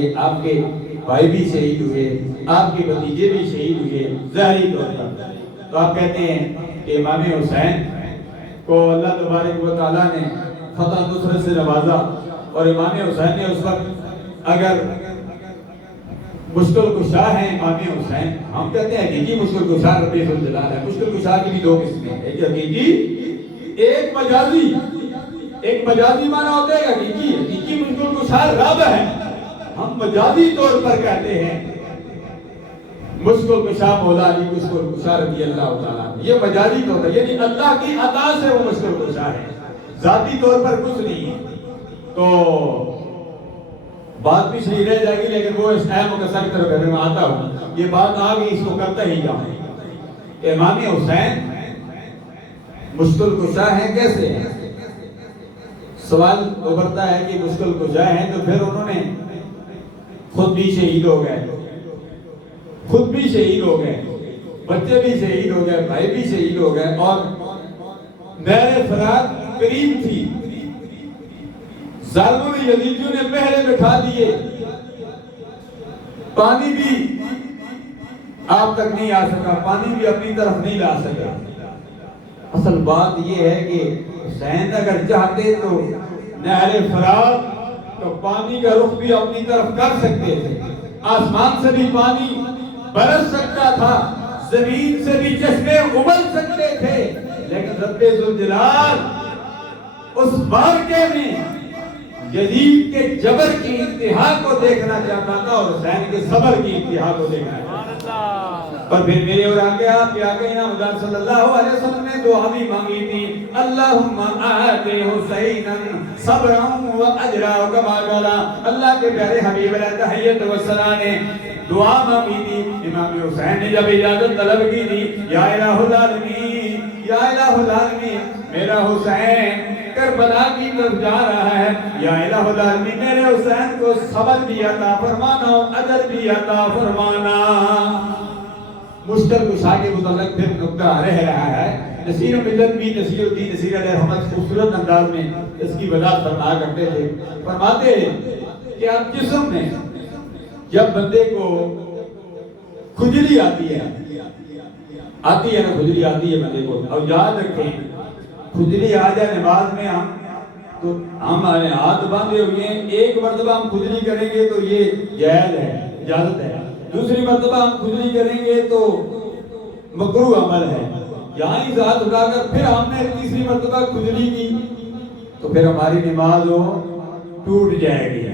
ہوئے، آپ کے بھائی بھی شہید ہوئے، آپ کے بھتیجے بھی شہید ہوئے ظاہری طور پر۔ تو آپ کہتے ہیں کہ امام حسین کو اللہ تبارک و تعالیٰ نے فتح نصرت سے نوازا، اور امام حسین نے اس وقت اگر مشکل کشا ہے امام حسین، ہم کہتے ہیں حقیقی مشکل کشا رب ذوالجلال ہے۔ مشکل کشا کی بھی دو قسمیں ہیں، ایک حقیقی ایک مجازی۔ ایک مجازی معنی ہوتا ہے حقیقی، حقیقی مشکل کشا رب ہے، ہم مجازی طور پر کہتے ہیں مشکل کشا مولا علی مشکل کشا رضی اللہ تعالیٰ، یہ مجازی طور پر، یعنی اللہ کی عطا سے وہ مشکل کشا ہے، ذاتی طور پر کچھ نہیں ہے۔ تو بات بھی صحیح رہ جائے گی، لیکن وہ اس ٹائم مقصر کی طرف میں آتا ہوں، یہ بات آ گئی، اس کو کرتا ہی جاؤں۔ امام حسین مشکل کشا ہیں کیسے؟ سوال ابھرتا ہے کہ مشکل کشا ہیں تو پھر انہوں نے خود بھی شہید ہو گئے، خود بھی شہید ہو گئے، بچے بھی شہید ہو گئے، بھائی بھی شہید ہو گئے، اور نہر فرات قریب تھی، ظالموں نے یزیدیوں نے پہرے بٹھا دیے، پانی بھی آپ تک نہیں آ سکا، پانی بھی اپنی طرف نہیں لا سکا۔ اصل بات یہ ہے کہ حسین اگر چاہتے تو نہر فرات تو پانی کا رخ بھی اپنی طرف کر سکتے تھے، آسمان سے بھی پانی برس سکتا تھا، زمین سے بھی چشمے ابل سکتے تھے، لیکن رب ذوالجلال اس واقعے میں یزید کے جبر کی انتہا کو دیکھنا چاہتا تھا اور حسین کے صبر کی انتہا کو دیکھنا چاہتا تھا۔ اور پھر میرے اور آگے آپ کے آگے امام صلی اللہ علیہ وسلم نے دعا بھی مانگی تھی، اللہم آتے حسینا صبرا و اجرا، کما قال اللہ کے پیارے حبیب علیہ تحیت و ثنا نے دعا مانگی تھی۔ امام حسین نے جب اجازت طلب کی تھی، یا الہ العالمین، یا الہ العالمین، میرا حسین کربلا کی طرف جا رہا ہے، یا الہ العالمین میرے حسین کو صبر بھی عطا فرمانا اور اجر بھی عطا فرمانا۔ مشکل کشا کے متعلق پھر نکتہ رہ رہا ہے۔ نصیر ملت بھی نصیر الدین نصیر علیہ رحمت خوبصورت انداز میں اس کی وضاحت فرما کرتے تھے، فرماتے ہیں کہ آپ جسم میں جب بندے کو کھجلی آتی ہے نا، کھجلی آتی ہے بندے کو، اور یاد رکھیں کھجلی آ جائے نماز میں تو ہمارے ہاتھ باندھے ہوئے ہیں، ایک مرتبہ ہم کھجلی کریں گے تو یہ جائز ہے، اجازت ہے، دوسری مرتبہ ہم کھجلی کریں گے تو مکروہ عمل ہے، یہاں ہی ہاتھ اٹھا کر پھر ہم نے تیسری مرتبہ کھجلی کی تو پھر ہماری نماز وہ ٹوٹ جائے گی۔